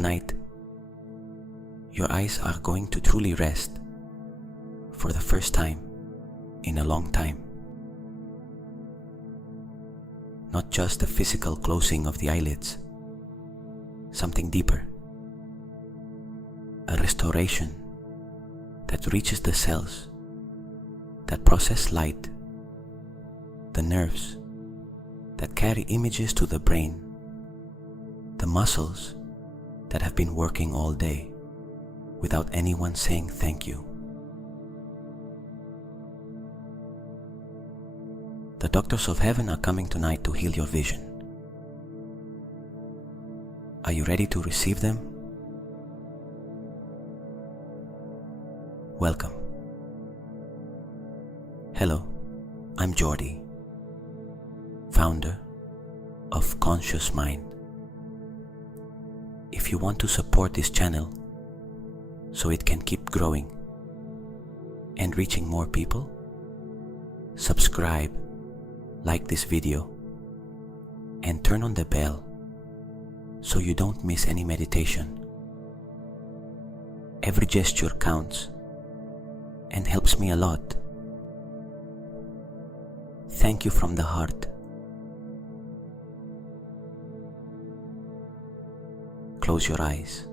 Tonight, your eyes are going to truly rest for the first time in a long time. Not just the physical closing of the eyelids, something deeper. A restoration that reaches the cells that process light, the nerves that carry images to the brain, the muscles that have been working all day without anyone saying thank you. The doctors of heaven are coming tonight to heal your vision. Are you ready to receive them? Welcome. Hello, I'm Jordi, founder of Conscious Mind. If you want to support this channel so it can keep growing and reaching more people, subscribe, like this video, and turn on the bell so you don't miss any meditation. Every gesture counts and helps me a lot. Thank you from the heart. Close your eyes,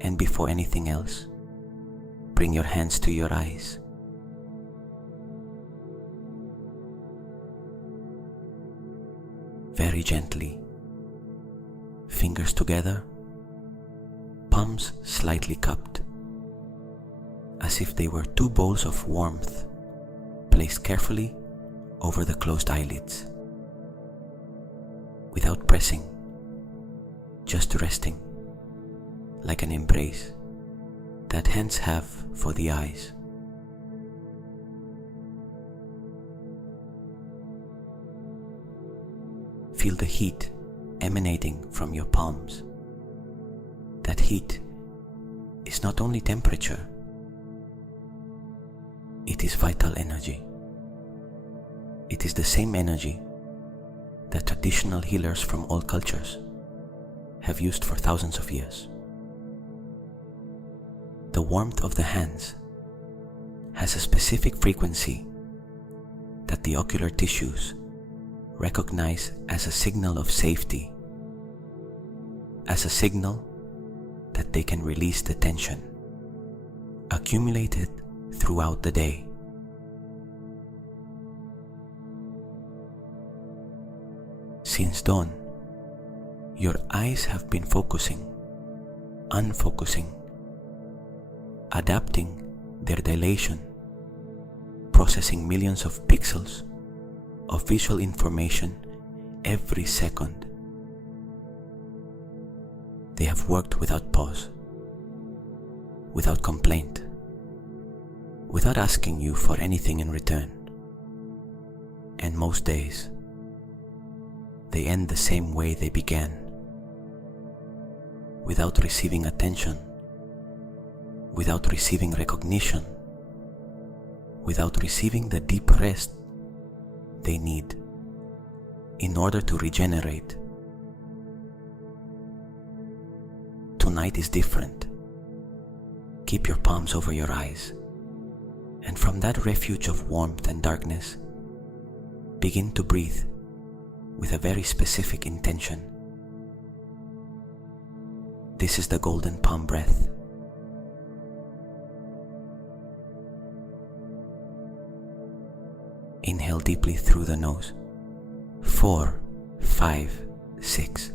and before anything else, bring your hands to your eyes. Very gently, fingers together, palms slightly cupped, as if they were two bowls of warmth placed carefully over the closed eyelids. Without pressing, just resting, like an embrace that hands have for the eyes. Feel the heat emanating from your palms. That heat is not only temperature, it is vital energy. It is the same energy that traditional healers from all cultures have used for thousands of years. The warmth of the hands has a specific frequency that the ocular tissues recognize as a signal of safety, as a signal that they can release the tension accumulated throughout the day. Since dawn, your eyes have been focusing, unfocusing, adapting their dilation, processing millions of pixels of visual information every second. They have worked without pause, without complaint, without asking you for anything in return. And most days, they end the same way they began, without receiving attention, without receiving recognition, without receiving the deep rest they need in order to regenerate. Tonight is different. Keep your palms over your eyes, and from that refuge of warmth and darkness, begin to breathe with a very specific intention. This is the golden palm breath. Inhale deeply through the nose. 4, 5, 6.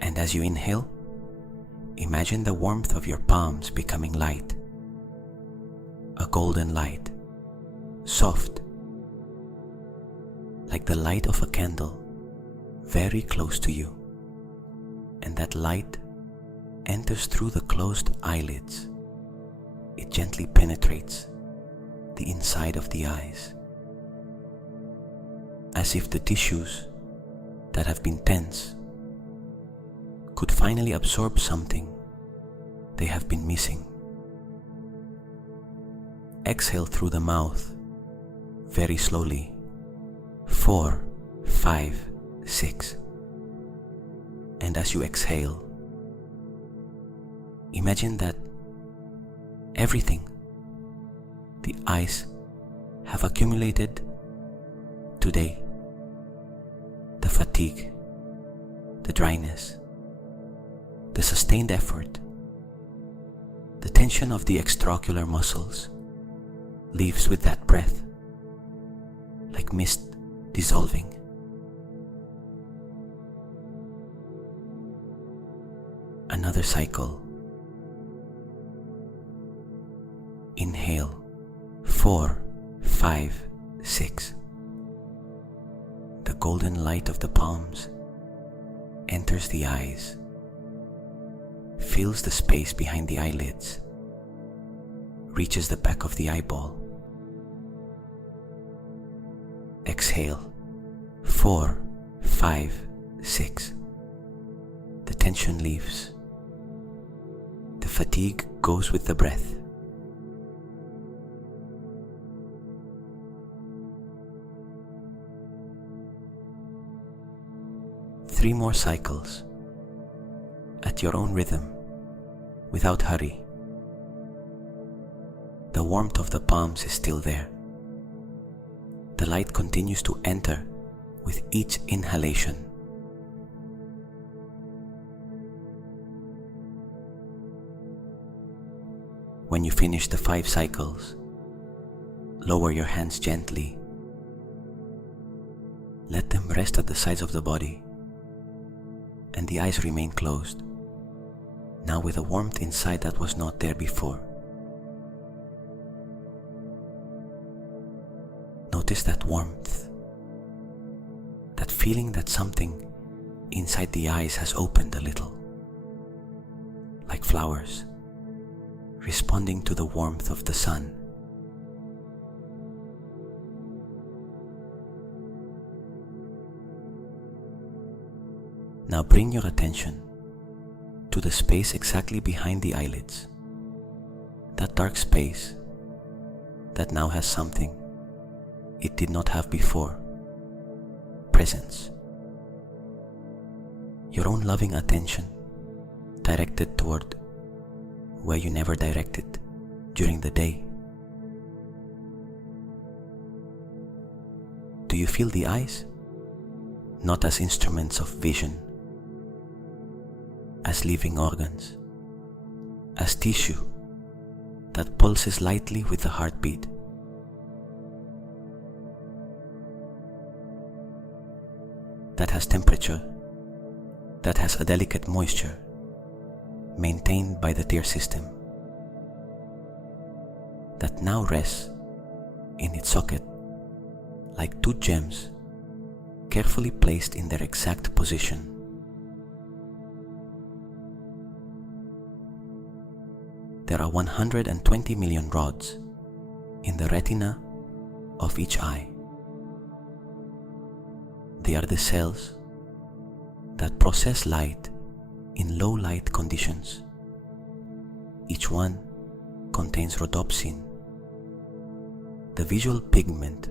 And as you inhale, imagine the warmth of your palms becoming light. A golden light, soft, like the light of a candle, very close to you. And that light enters through the closed eyelids. It gently penetrates the inside of the eyes, as if the tissues that have been tense could finally absorb something they have been missing. Exhale through the mouth, very slowly. 4, 5, 6. And as you exhale, Imagine that everything the eyes have accumulated today, the fatigue, the dryness, the sustained effort, the tension of the extraocular muscles, leaves with that breath, like mist dissolving. Another cycle. Inhale, 4, 5, 6. The golden light of the palms enters the eyes, fills the space behind the eyelids, reaches the back of the eyeball. Exhale, 4, 5, 6. The tension leaves. The fatigue goes with the breath. Three more cycles, at your own rhythm, without hurry. The warmth of the palms is still there. The light continues to enter with each inhalation. When you finish the 5 cycles, lower your hands gently. Let them rest at the sides of the body, and the eyes remain closed, now with a warmth inside that was not there before. Notice that warmth, that feeling that something inside the eyes has opened a little, like flowers, responding to the warmth of the sun. Now bring your attention to the space exactly behind the eyelids, that dark space that now has something it did not have before: presence. Your own loving attention directed toward where you never directed during the day. Do you feel the eyes? Not as instruments of vision, as living organs, as tissue that pulses lightly with the heartbeat. That has temperature, that has a delicate moisture maintained by the tear system, that now rests in its socket like 2 gems carefully placed in their exact position. There are 120 million rods in the retina of each eye. They are the cells that process light in low light conditions. Each one contains rhodopsin, the visual pigment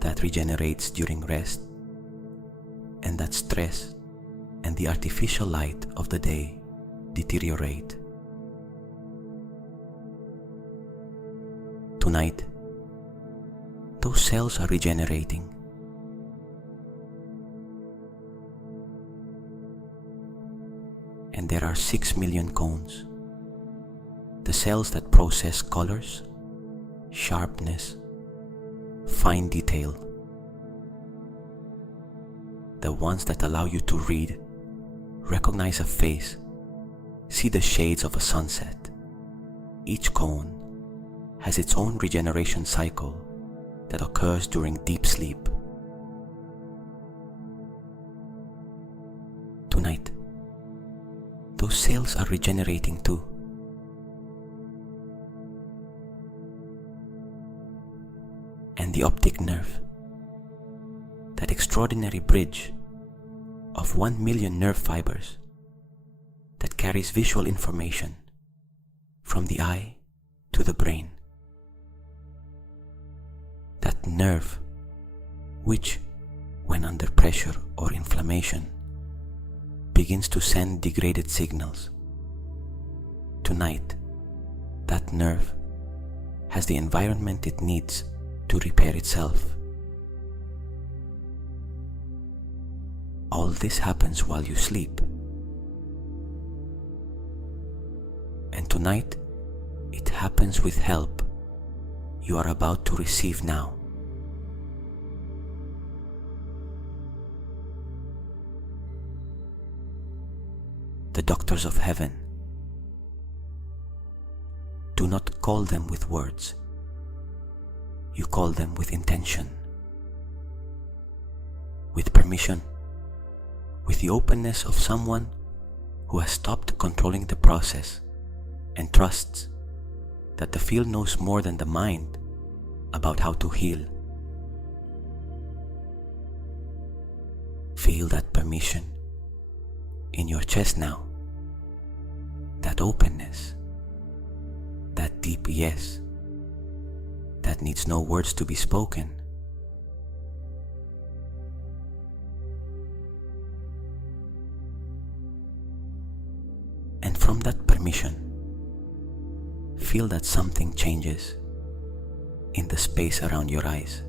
that regenerates during rest and that stress and the artificial light of the day deteriorate. Tonight, those cells are regenerating. And there are 6 million cones, the cells that process colors, sharpness, fine detail, the ones that allow you to read, recognize a face, see the shades of a sunset. Each cone has its own regeneration cycle that occurs during deep sleep. Tonight, those cells are regenerating too. And the optic nerve, that extraordinary bridge of 1 million nerve fibers that carries visual information from the eye to the brain. That nerve which, when under pressure or inflammation, begins to send degraded signals, tonight, that nerve has the environment it needs to repair itself. All this happens while you sleep. And tonight, it happens with help you are about to receive now. The doctors of heaven, do not call them with words. You call them with intention, with permission, with the openness of someone who has stopped controlling the process and trusts that the field knows more than the mind about how to heal. Feel that permission in your chest now, that openness, that deep yes that needs no words to be spoken. And from that permission, feel that something changes in the space around your eyes.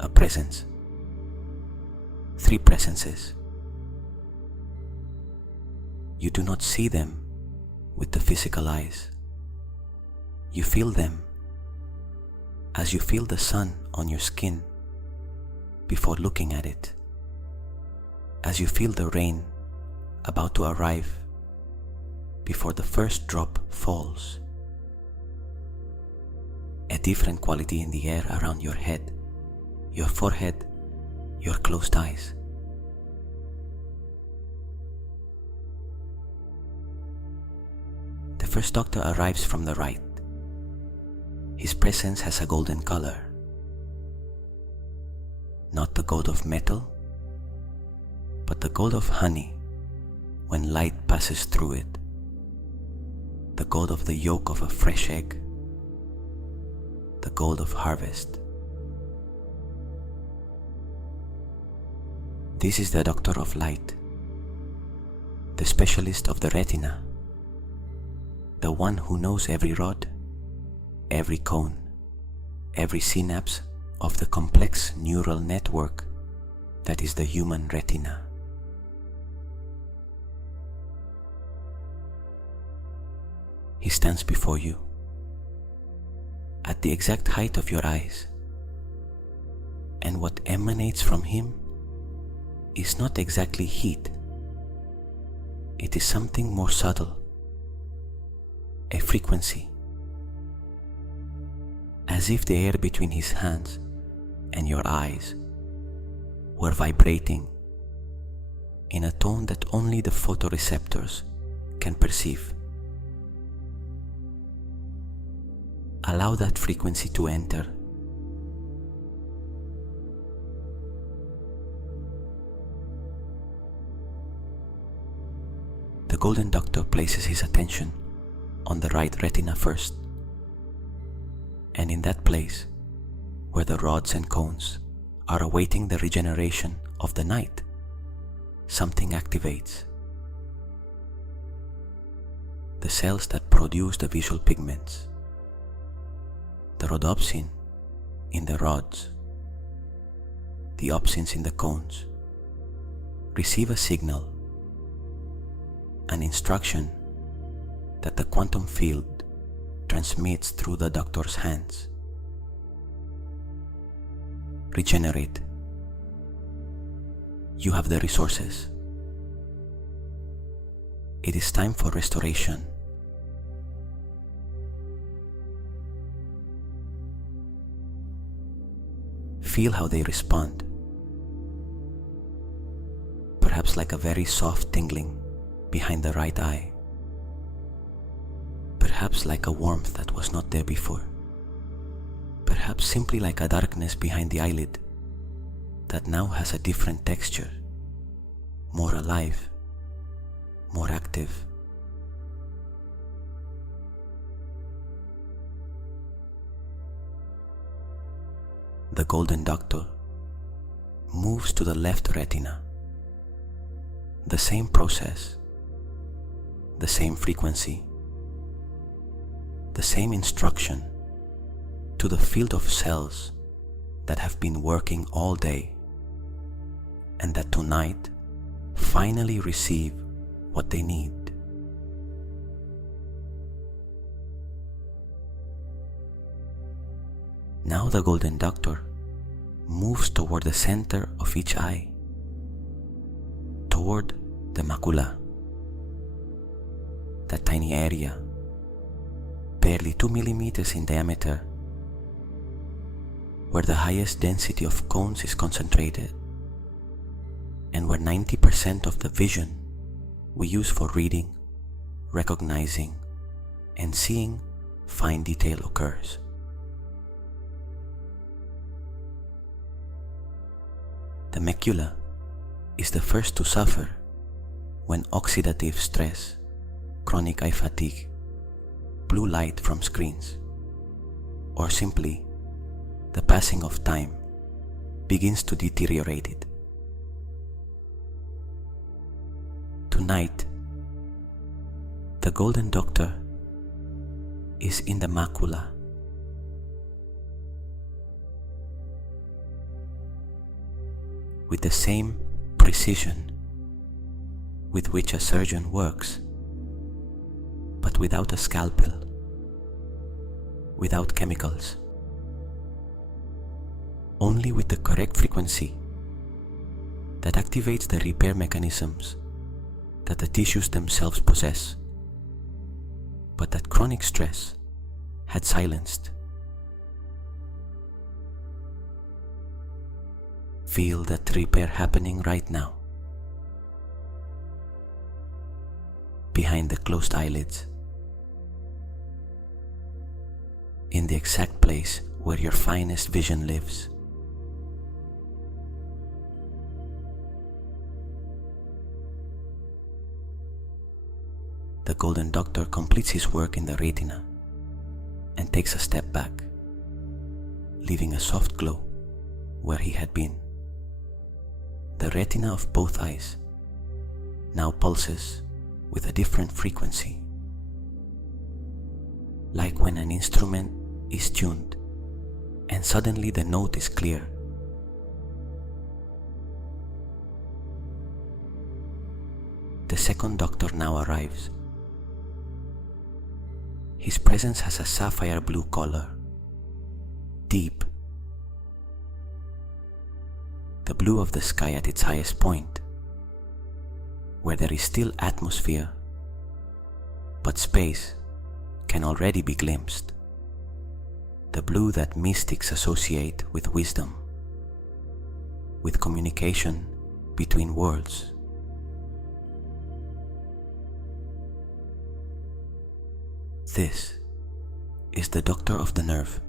A presence. 3 presences. You do not see them with the physical eyes. You feel them as you feel the sun on your skin before looking at it, as you feel the rain about to arrive before the first drop falls. A different quality in the air around your head, your forehead, your closed eyes. The first doctor arrives from the right. His presence has a golden color, not the gold of metal, but the gold of honey when light passes through it, the gold of the yolk of a fresh egg, the gold of harvest. This is the doctor of light, the specialist of the retina, the one who knows every rod, every cone, every synapse of the complex neural network that is the human retina. He stands before you, at the exact height of your eyes, and what emanates from him is not exactly heat. It is something more subtle, a frequency, as if the air between his hands and your eyes were vibrating in a tone that only the photoreceptors can perceive. Allow that frequency to enter. The Golden Doctor places his attention on the right retina first, and in that place, where the rods and cones are awaiting the regeneration of the night, something activates. The cells that produce the visual pigments, the rhodopsin in the rods, the opsins in the cones, receive a signal, an instruction that the quantum field transmits through the doctor's hands. Regenerate. You have the resources. It is time for restoration. Feel how they respond. Perhaps like a very soft tingling behind the right eye. Perhaps like a warmth that was not there before. Perhaps simply like a darkness behind the eyelid that now has a different texture, more alive, more active. The Golden Doctor moves to the left retina. The same process, the same frequency, the same instruction to the field of cells that have been working all day and that tonight finally receive what they need. Now the golden doctor moves toward the center of each eye, toward the macula, that tiny area, barely 2 millimeters in diameter, where the highest density of cones is concentrated, and where 90% of the vision we use for reading, recognizing, and seeing fine detail occurs. The macula is the first to suffer when oxidative stress, chronic eye fatigue, blue light from screens, or simply the passing of time begins to deteriorate it. Tonight, the golden doctor is in the macula. With the same precision with which a surgeon works, but without a scalpel, without chemicals, only with the correct frequency that activates the repair mechanisms that the tissues themselves possess, but that chronic stress had silenced. Feel that repair happening right now, behind the closed eyelids, in the exact place where your finest vision lives. The golden doctor completes his work in the retina and takes a step back, leaving a soft glow where he had been. The retina of both eyes now pulses with a different frequency, like when an instrument is tuned and suddenly the note is clear. The second doctor now arrives. His presence has a sapphire blue color, deep, the blue of the sky at its highest point, where there is still atmosphere, but space can already be glimpsed. The blue that mystics associate with wisdom, with communication between worlds. This is the doctor of the nerve,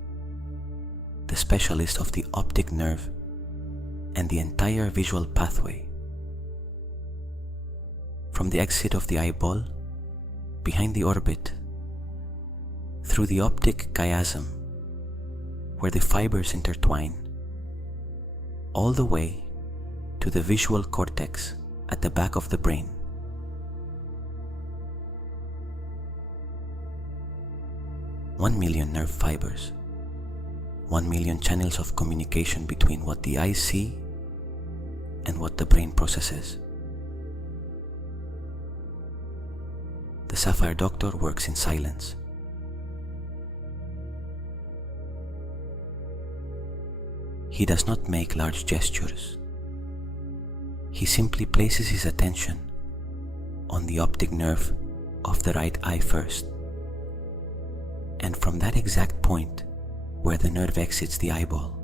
the specialist of the optic nerve and the entire visual pathway. From the exit of the eyeball, behind the orbit, through the optic chiasm, where the fibers intertwine, all the way to the visual cortex at the back of the brain. One million nerve fibers, 1 million channels of communication between what the eyes see and what the brain processes. The sapphire doctor works in silence. He does not make large gestures. He simply places his attention on the optic nerve of the right eye first, and from that exact point where the nerve exits the eyeball,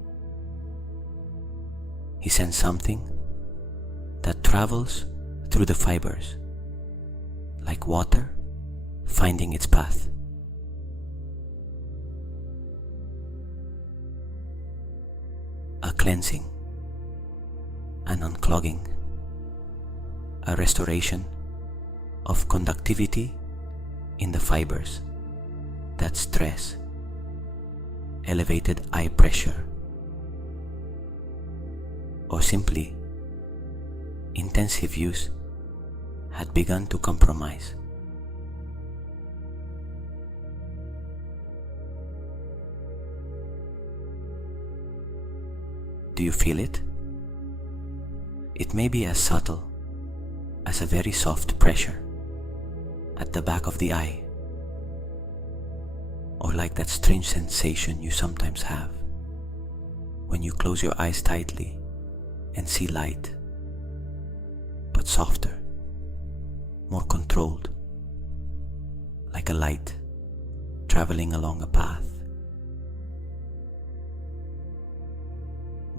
he sends something that travels through the fibers, like water finding its path. A cleansing, an unclogging, a restoration of conductivity in the fibers that stress, elevated eye pressure, or simply intensive use had begun to compromise. Do you feel it? It may be as subtle as a very soft pressure at the back of the eye, or like that strange sensation you sometimes have when you close your eyes tightly and see light, but softer, more controlled, like a light traveling along a path.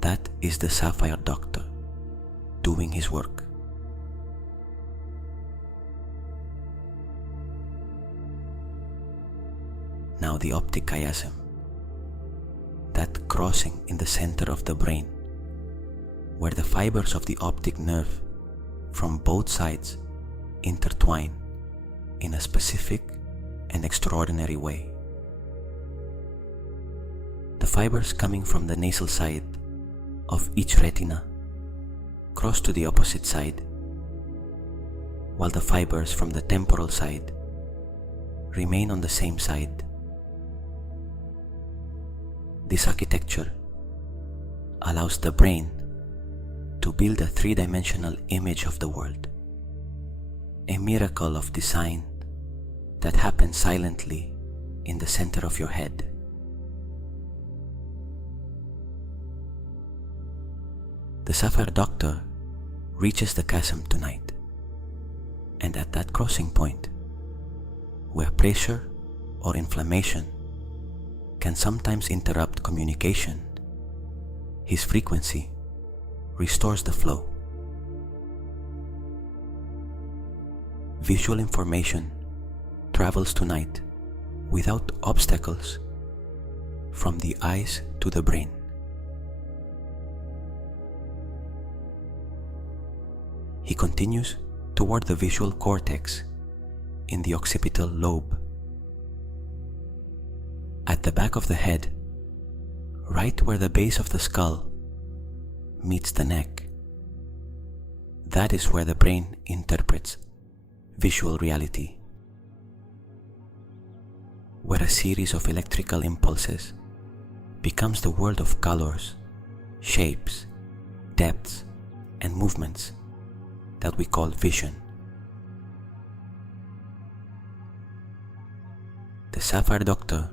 That is the Sapphire Doctor doing his work. Now the optic chiasm, that crossing in the center of the brain, where the fibers of the optic nerve from both sides intertwine in a specific and extraordinary way. The fibers coming from the nasal side of each retina cross to the opposite side, while the fibers from the temporal side remain on the same side. This architecture allows the brain to build a three-dimensional image of the world, a miracle of design that happens silently in the center of your head. The Sapphire Doctor reaches the chasm tonight, and at that crossing point, where pressure or inflammation can sometimes interrupt communication, his frequency restores the flow. Visual information travels tonight without obstacles from the eyes to the brain. He continues toward the visual cortex in the occipital lobe. At the back of the head, right where the base of the skull meets the neck, that is where the brain interprets visual reality, where a series of electrical impulses becomes the world of colors, shapes, depths, and movements that we call vision. The Sapphire Doctor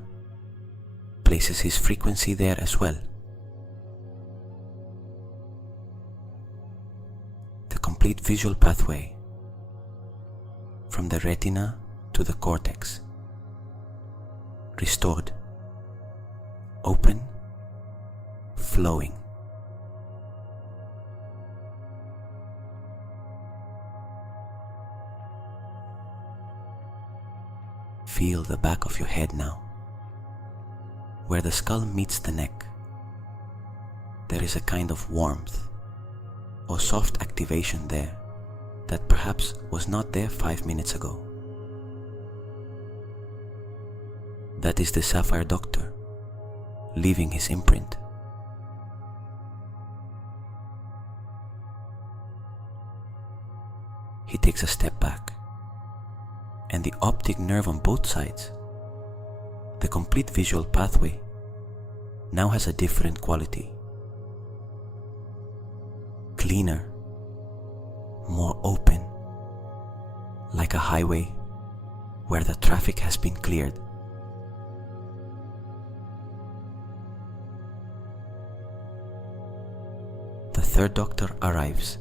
places his frequency there as well. The complete visual pathway from the retina to the cortex, restored, open, flowing. Feel the back of your head now, where the skull meets the neck. There is a kind of warmth or soft activation there that perhaps was not there 5 minutes ago. That is the Sapphire Doctor leaving his imprint. He takes a step back, and the optic nerve on both sides, the complete visual pathway, now has a different quality. Cleaner, more open, like a highway where the traffic has been cleared. The third doctor arrives.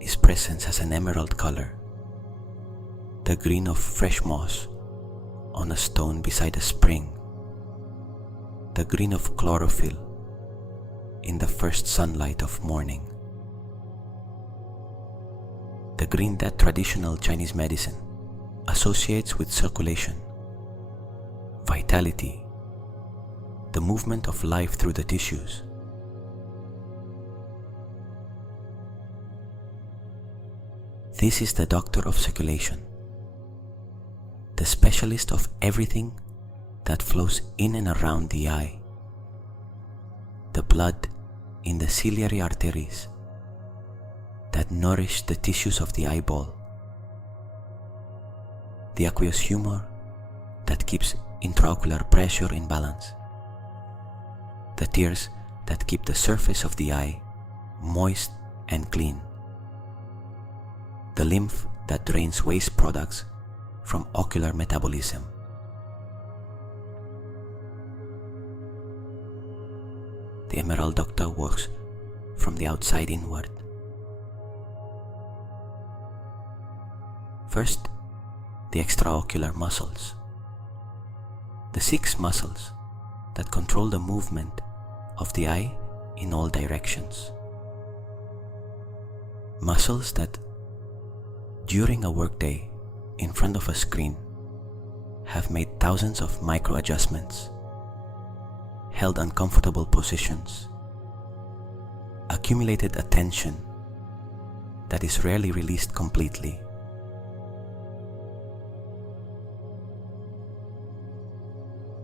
His presence has an emerald color, the green of fresh moss on a stone beside a spring, the green of chlorophyll in the first sunlight of morning, the green that traditional Chinese medicine associates with circulation, vitality, the movement of life through the tissues. This is the doctor of circulation, the specialist of everything that flows in and around the eye, the blood in the ciliary arteries that nourish the tissues of the eyeball, the aqueous humor that keeps intraocular pressure in balance, the tears that keep the surface of the eye moist and clean, the lymph that drains waste products from ocular metabolism. The Emerald Doctor works from the outside inward. First, the extraocular muscles, the 6 muscles that control the movement of the eye in all directions. Muscles that, during a workday in front of a screen, have made thousands of micro adjustments, held uncomfortable positions, accumulated attention that is rarely released completely.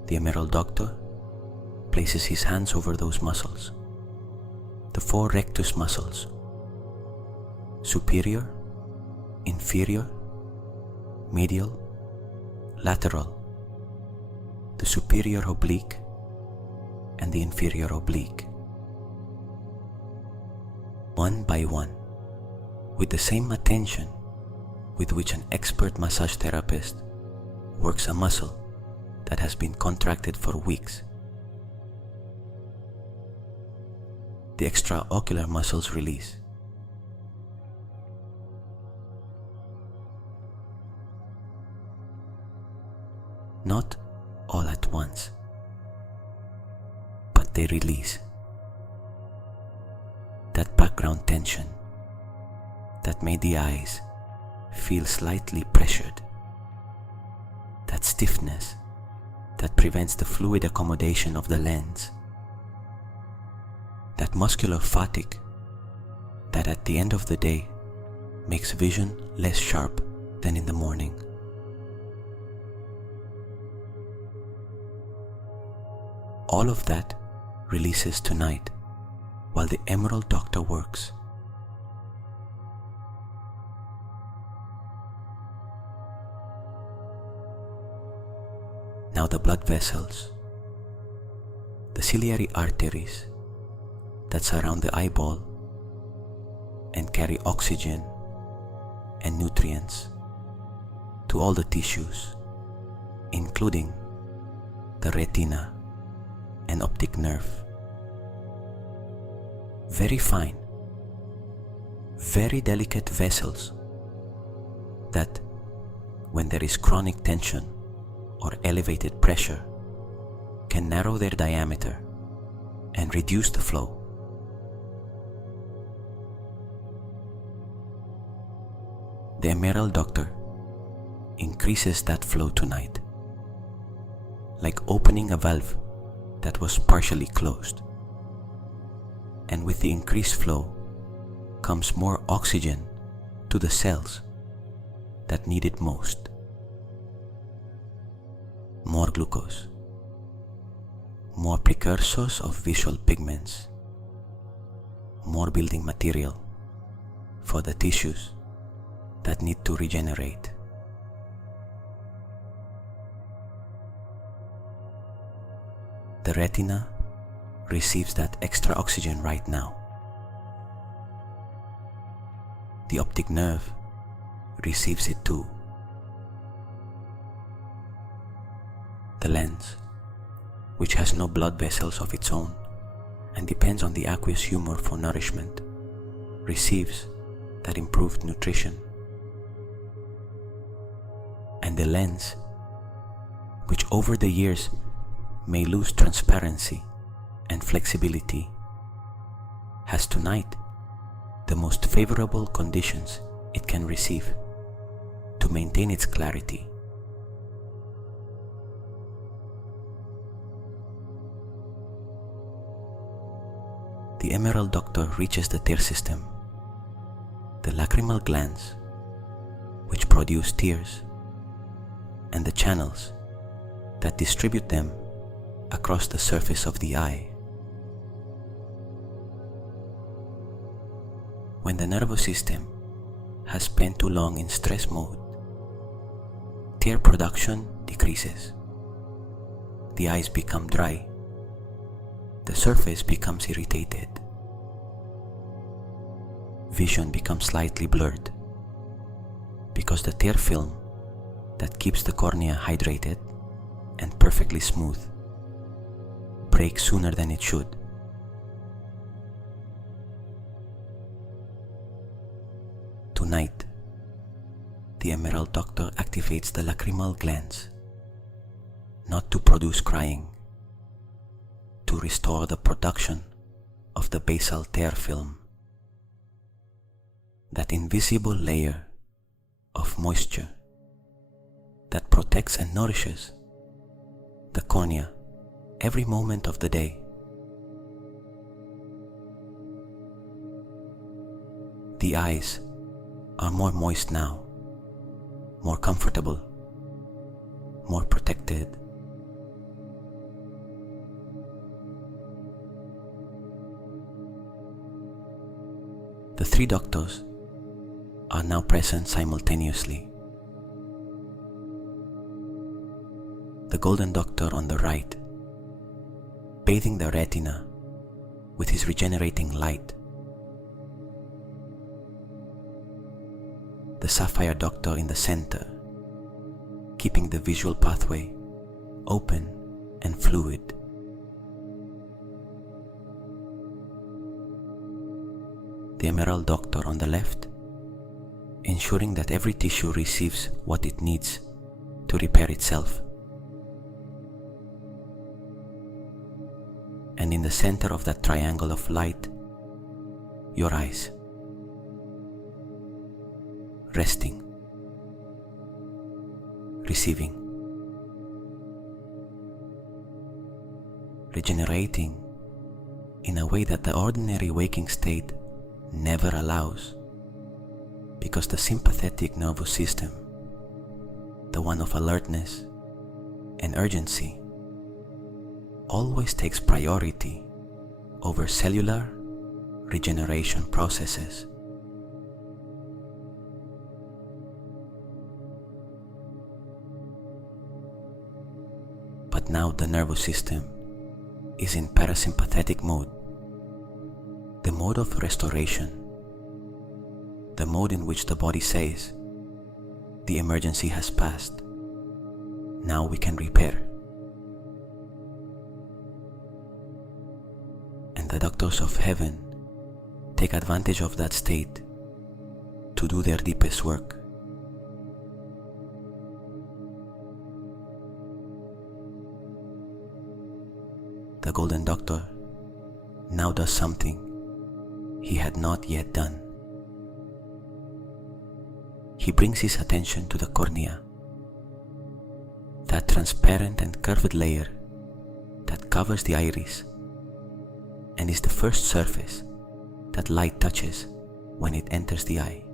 The Emerald Doctor places his hands over those muscles, the 4 rectus muscles: superior, inferior, medial, lateral, the superior oblique, and the inferior oblique. One by one, with the same attention with which an expert massage therapist works a muscle that has been contracted for weeks. The extraocular muscles release. Not all at once, but they release. That background tension that made the eyes feel slightly pressured, that stiffness that prevents the fluid accommodation of the lens, that muscular fatigue that at the end of the day makes vision less sharp than in the morning. All of that releases tonight while the Emerald Doctor works. Now the blood vessels, the ciliary arteries that surround the eyeball and carry oxygen and nutrients to all the tissues, including the retina and optic nerve. Very fine, very delicate vessels that, when there is chronic tension or elevated pressure, can narrow their diameter and reduce the flow. The Emerald Doctor increases that flow tonight, like opening a valve that was partially closed. And with the increased flow comes more oxygen to the cells that need it most. More glucose, more precursors of visual pigments, more building material for the tissues that need to regenerate. The retina receives that extra oxygen right now. The optic nerve receives it too. The lens, which has no blood vessels of its own and depends on the aqueous humor for nourishment, receives that improved nutrition. And the lens, which over the years may lose transparency and flexibility, has tonight the most favorable conditions it can receive to maintain its clarity. The Emerald Doctor reaches the tear system, the lacrimal glands, which produce tears, and the channels that distribute them across the surface of the eye. When the nervous system has spent too long in stress mode, tear production decreases. The eyes become dry, the surface becomes irritated. Vision becomes slightly blurred because the tear film that keeps the cornea hydrated and perfectly smooth breaks sooner than it should. Tonight, the Emerald Doctor activates the lacrimal glands, not to produce crying, to restore the production of the basal tear film, that invisible layer of moisture that protects and nourishes the cornea every moment of the day. The eyes are more moist now, more comfortable, more protected. The three doctors are now present simultaneously. The Golden Doctor on the right, bathing the retina with his regenerating light. The Sapphire Doctor in the center, keeping the visual pathway open and fluid. The Emerald Doctor on the left, ensuring that every tissue receives what it needs to repair itself. And in the center of that triangle of light, your eyes, resting, receiving, regenerating in a way that the ordinary waking state never allows, because the sympathetic nervous system, the one of alertness and urgency, always takes priority over cellular regeneration processes. But now the nervous system is in parasympathetic mode, the mode of restoration, the mode in which the body says, the emergency has passed, now we can repair. And the doctors of heaven take advantage of that state to do their deepest work. The Golden Doctor now does something he had not yet done. He brings his attention to the cornea, that transparent and curved layer that covers the iris and is the first surface that light touches when it enters the eye.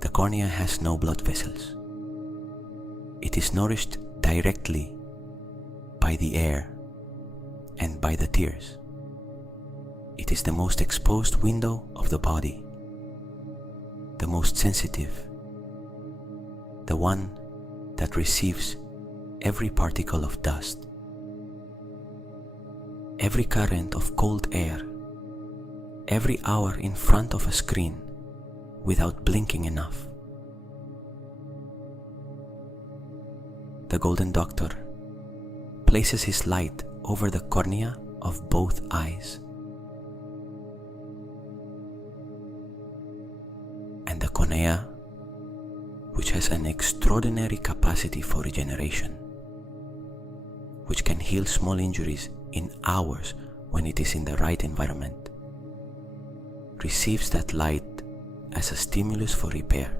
The cornea has no blood vessels. It is nourished directly by the air and by the tears. It is the most exposed window of the body, the most sensitive, the one that receives every particle of dust, every current of cold air, every hour in front of a screen without blinking enough. The Golden Doctor places his light over the cornea of both eyes. And the cornea, which has an extraordinary capacity for regeneration, which can heal small injuries in hours when it is in the right environment, receives that light as a stimulus for repair.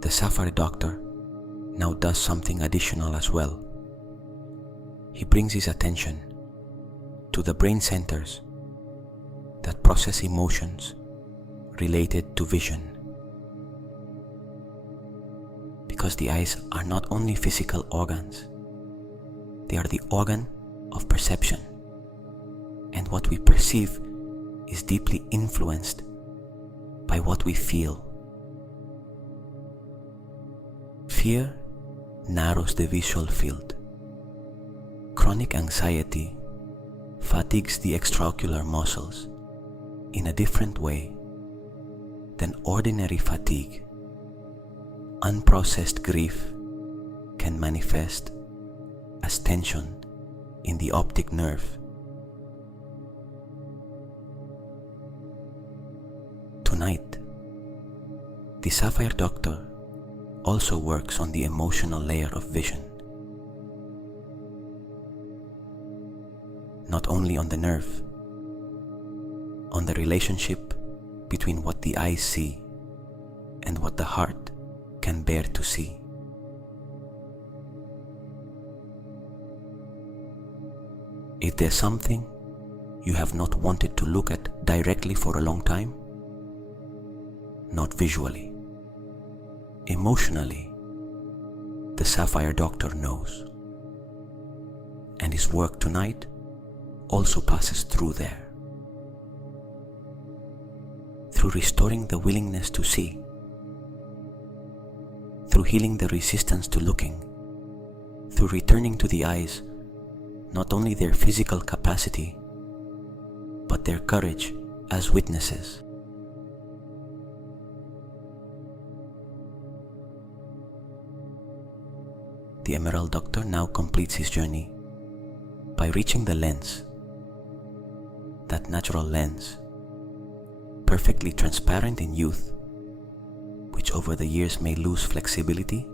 The Sapphire Doctor now does something additional as well. He brings his attention to the brain centers that process emotions related to vision. Because the eyes are not only physical organs, they are the organ of perception, and what we perceive is deeply influenced by what we feel Fear narrows the visual field. Chronic anxiety fatigues the extraocular muscles in a different way than ordinary fatigue. Unprocessed grief can manifest as tension in the optic nerve. Tonight, the Sapphire Doctor also works on the emotional layer of vision. Not only on the nerve, on the relationship between what the eyes see and what the heart can bear to see. If there's something you have not wanted to look at directly for a long time, not visually, emotionally, the Sapphire Doctor knows. And his work tonight also passes through there. Through restoring the willingness to see, through healing the resistance to looking, through returning to the eyes not only their physical capacity, but their courage as witnesses. The Emerald Doctor now completes his journey by reaching the lens, that natural lens, perfectly transparent in youth, which over the years may lose flexibility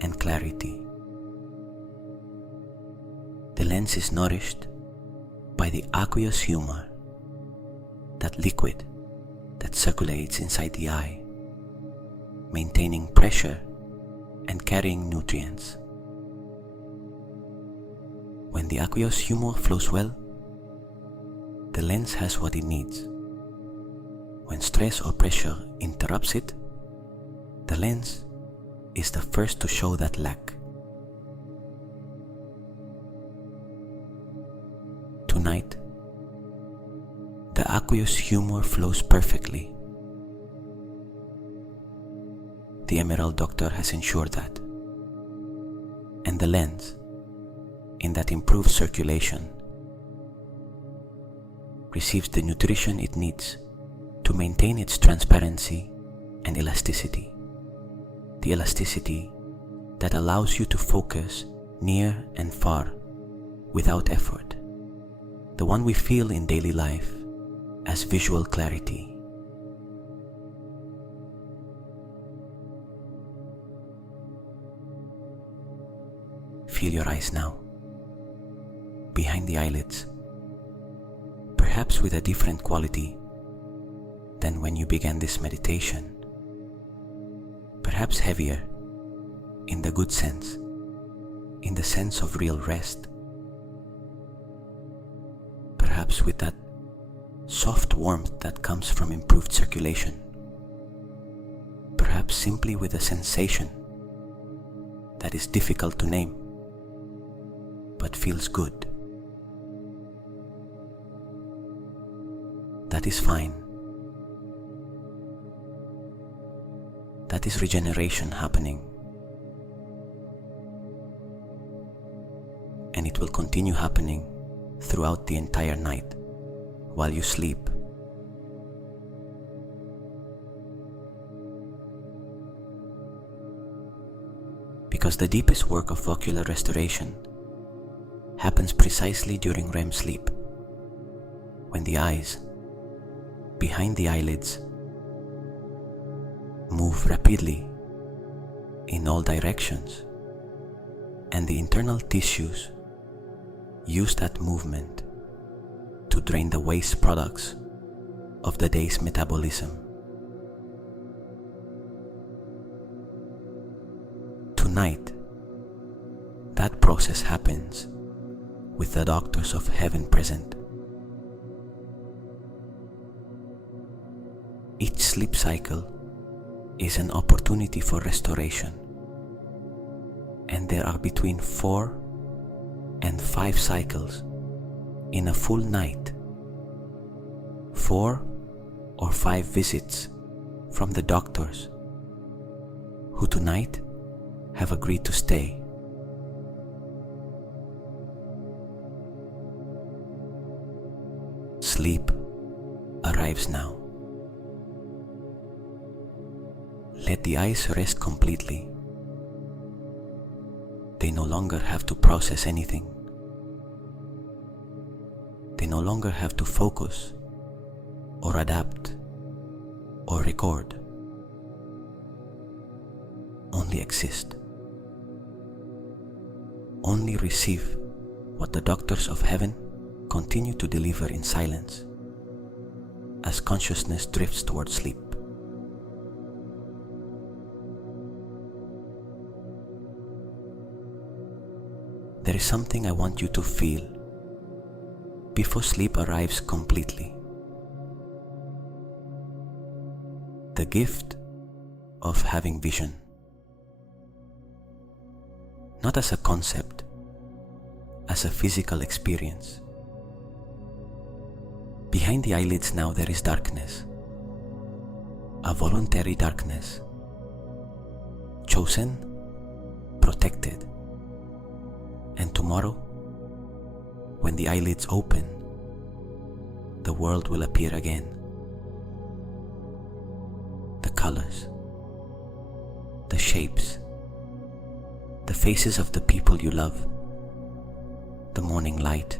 and clarity. The lens is nourished by the aqueous humor, that liquid that circulates inside the eye, maintaining pressure and carrying nutrients. When the aqueous humor flows well, the lens has what it needs. When stress or pressure interrupts it, the lens is the first to show that lack. Tonight, the aqueous humor flows perfectly. The Emerald Doctor has ensured that. And the lens, in that improved circulation, receives the nutrition it needs to maintain its transparency and elasticity. The elasticity that allows you to focus near and far without effort. The one we feel in daily life as visual clarity. Feel your eyes now, behind the eyelids, perhaps with a different quality than when you began this meditation, perhaps heavier in the good sense, in the sense of real rest, perhaps with that soft warmth that comes from improved circulation, perhaps simply with a sensation that is difficult to name but feels good. That is fine. That is regeneration happening. And it will continue happening throughout the entire night while you sleep. Because the deepest work of ocular restoration happens precisely during REM sleep, when the eyes, behind the eyelids, move rapidly in all directions, and the internal tissues use that movement to drain the waste products of the day's metabolism. Tonight, that process happens with the doctors of heaven present. Each sleep cycle is an opportunity for restoration, and there are between 4 and 5 cycles in a full night, 4 or 5 visits from the doctors, who tonight have agreed to stay. Sleep arrives now. Let the eyes rest completely. They no longer have to process anything. They no longer have to focus or adapt or record. Only exist. Only receive what the doctors of heaven continue to deliver in silence as consciousness drifts towards sleep. There is something I want you to feel before sleep arrives completely. The gift of having vision. Not as a concept, as a physical experience. Behind the eyelids now there is darkness, a voluntary darkness, chosen, protected, and tomorrow, when the eyelids open, the world will appear again. The colors, the shapes, the faces of the people you love, the morning light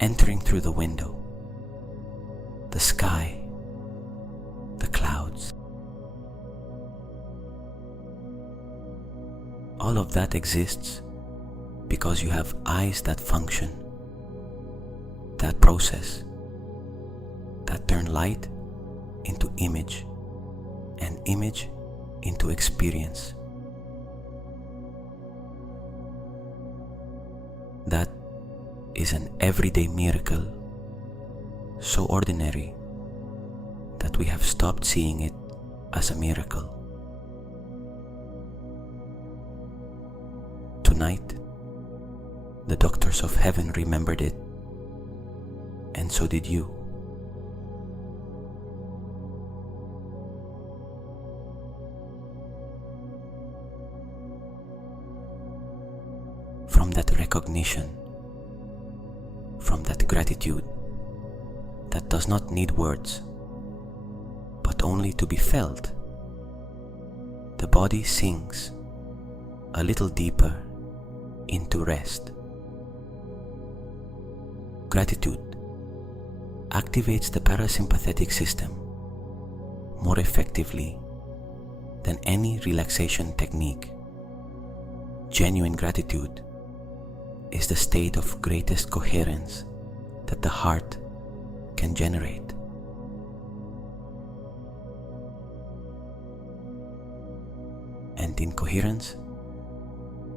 entering through the window, the sky, the clouds. All of that exists because you have eyes that function, that process, that turn light into image and image into experience. That is an everyday miracle, so ordinary that we have stopped seeing it as a miracle. Tonight, the doctors of heaven remembered it, and so did you. From that recognition, from that gratitude that does not need words, but only to be felt, the body sinks a little deeper into rest. Gratitude activates the parasympathetic system more effectively than any relaxation technique. Genuine gratitude is the state of greatest coherence that the heart can generate. And in coherence,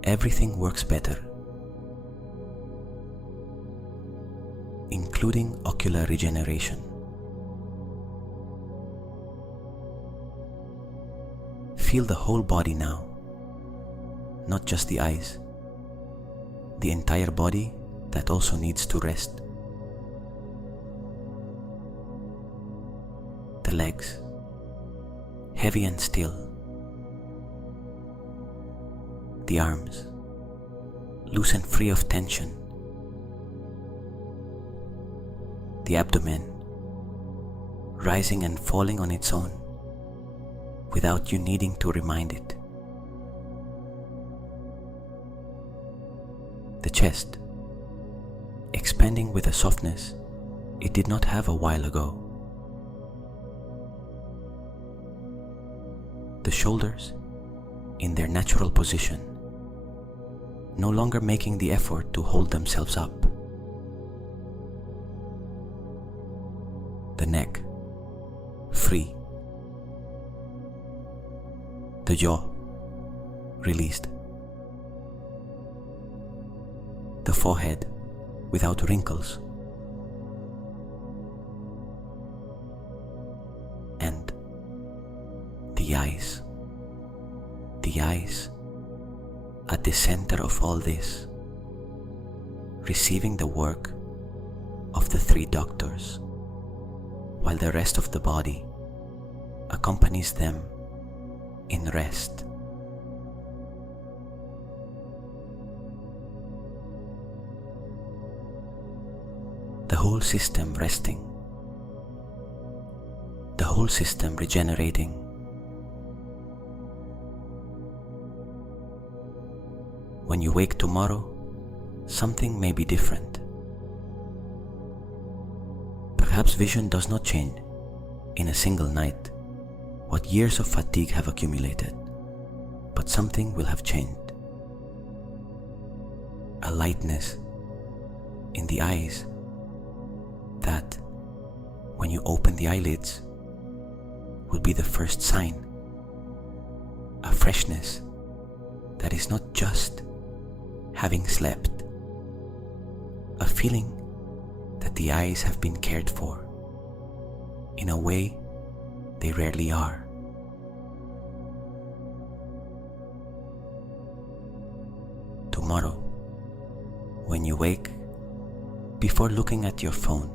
everything works better, including ocular regeneration. Feel the whole body now, not just the eyes, the entire body that also needs to rest. The legs, heavy and still. The arms, loose and free of tension. The abdomen, rising and falling on its own, without you needing to remind it. The chest, expanding with a softness it did not have a while ago. The shoulders, in their natural position, no longer making the effort to hold themselves up. The neck, free. The jaw, released. The forehead, without wrinkles. And the eyes. The eyes at the center of all this, receiving the work of the three doctors, while the rest of the body accompanies them in rest. whole system resting, the whole system regenerating. When you wake tomorrow, something may be different. Perhaps vision does not change in a single night what years of fatigue have accumulated, but something will have changed. A lightness in the eyes that, when you open the eyelids, will be the first sign. A freshness that is not just having slept, a feeling that the eyes have been cared for in a way they rarely are. Tomorrow, when you wake, before looking at your phone,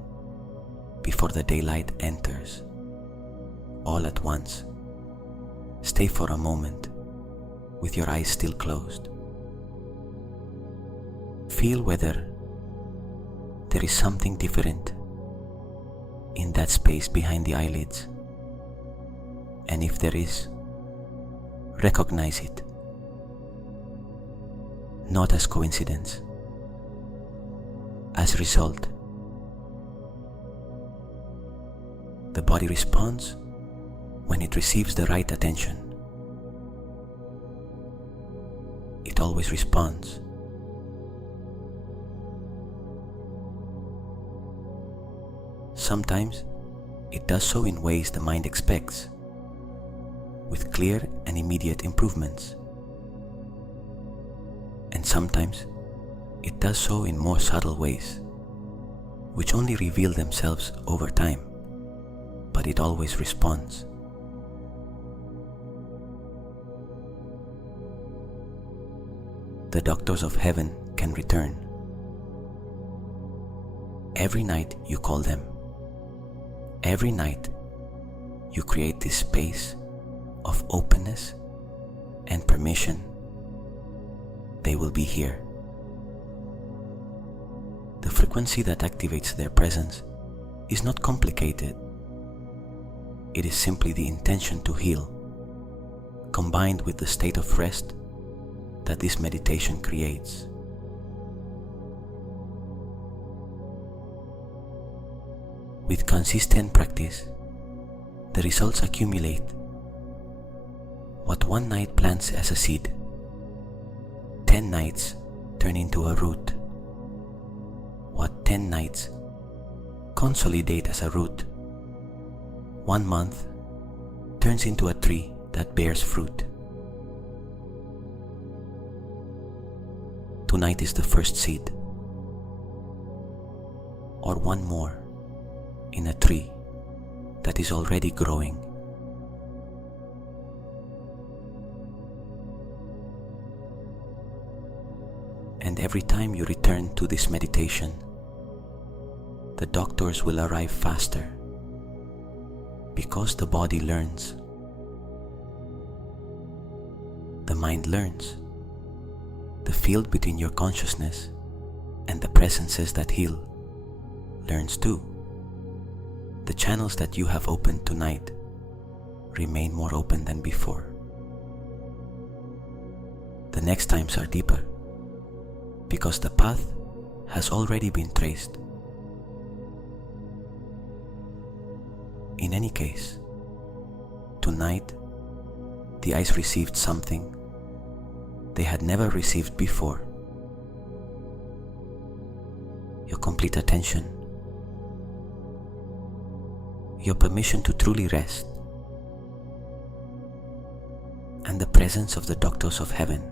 before the daylight enters, all at once, stay for a moment with your eyes still closed. Feel whether there is something different in that space behind the eyelids, and if there is, recognize it, not as coincidence, as result. The body responds when it receives the right attention. It always responds. Sometimes it does so in ways the mind expects, with clear and immediate improvements. And sometimes it does so in more subtle ways, which only reveal themselves over time, but it always responds. The doctors of heaven can return. Every night you call them. Every night you create this space of openness and permission. They will be here. The frequency that activates their presence is not complicated. It is simply the intention to heal, combined with the state of rest that this meditation creates. With consistent practice, the results accumulate. What one night plants as a seed, 10 nights turn into a root. What 10 nights consolidate as a root, 1 month turns into a tree that bears fruit. Tonight is the first seed, or one more in a tree that is already growing. And every time you return to this meditation, the doctors will arrive faster, because the body learns, the mind learns, the field between your consciousness and the presences that heal learns too. The channels that you have opened tonight remain more open than before. The next times are deeper, because the path has already been traced. In any case, tonight the eyes received something they had never received before. Your complete attention, your permission to truly rest, and the presence of the doctors of heaven.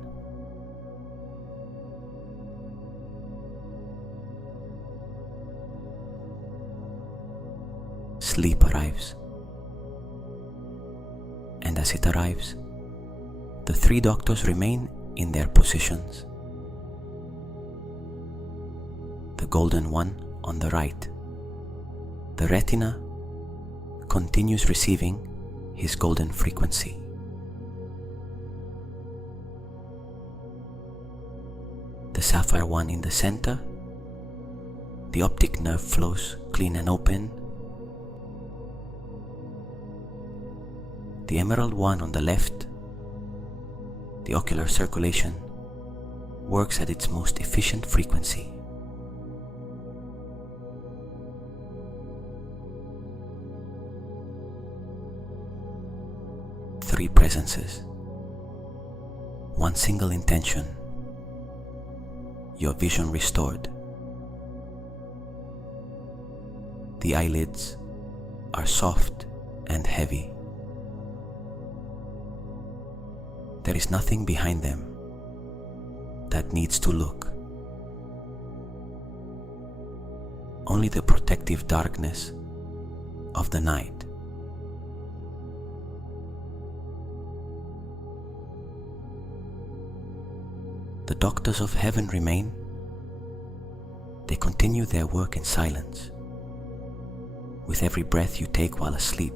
Sleep arrives, and as it arrives, the three doctors remain in their positions. The golden one on the right, the retina, continues receiving his golden frequency. The sapphire one in the center The optic nerve flows clean and open. The emerald one on the left, the ocular circulation, works at its most efficient frequency. Three presences, one single intention, your vision restored. The eyelids are soft and heavy. There is nothing behind them that needs to look. Only the protective darkness of the night. The doctors of heaven remain. They continue their work in silence, with every breath you take while asleep.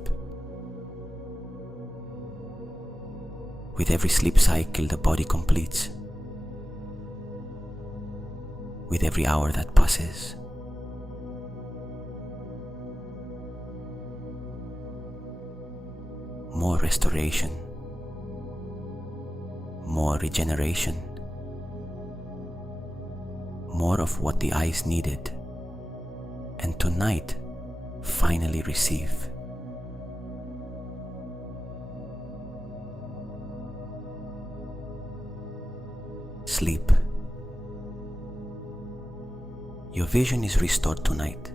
With every sleep cycle the body completes. With every hour that passes. More restoration. More regeneration. More of what the eyes needed, and tonight finally receive. Sleep. Your vision is restored tonight.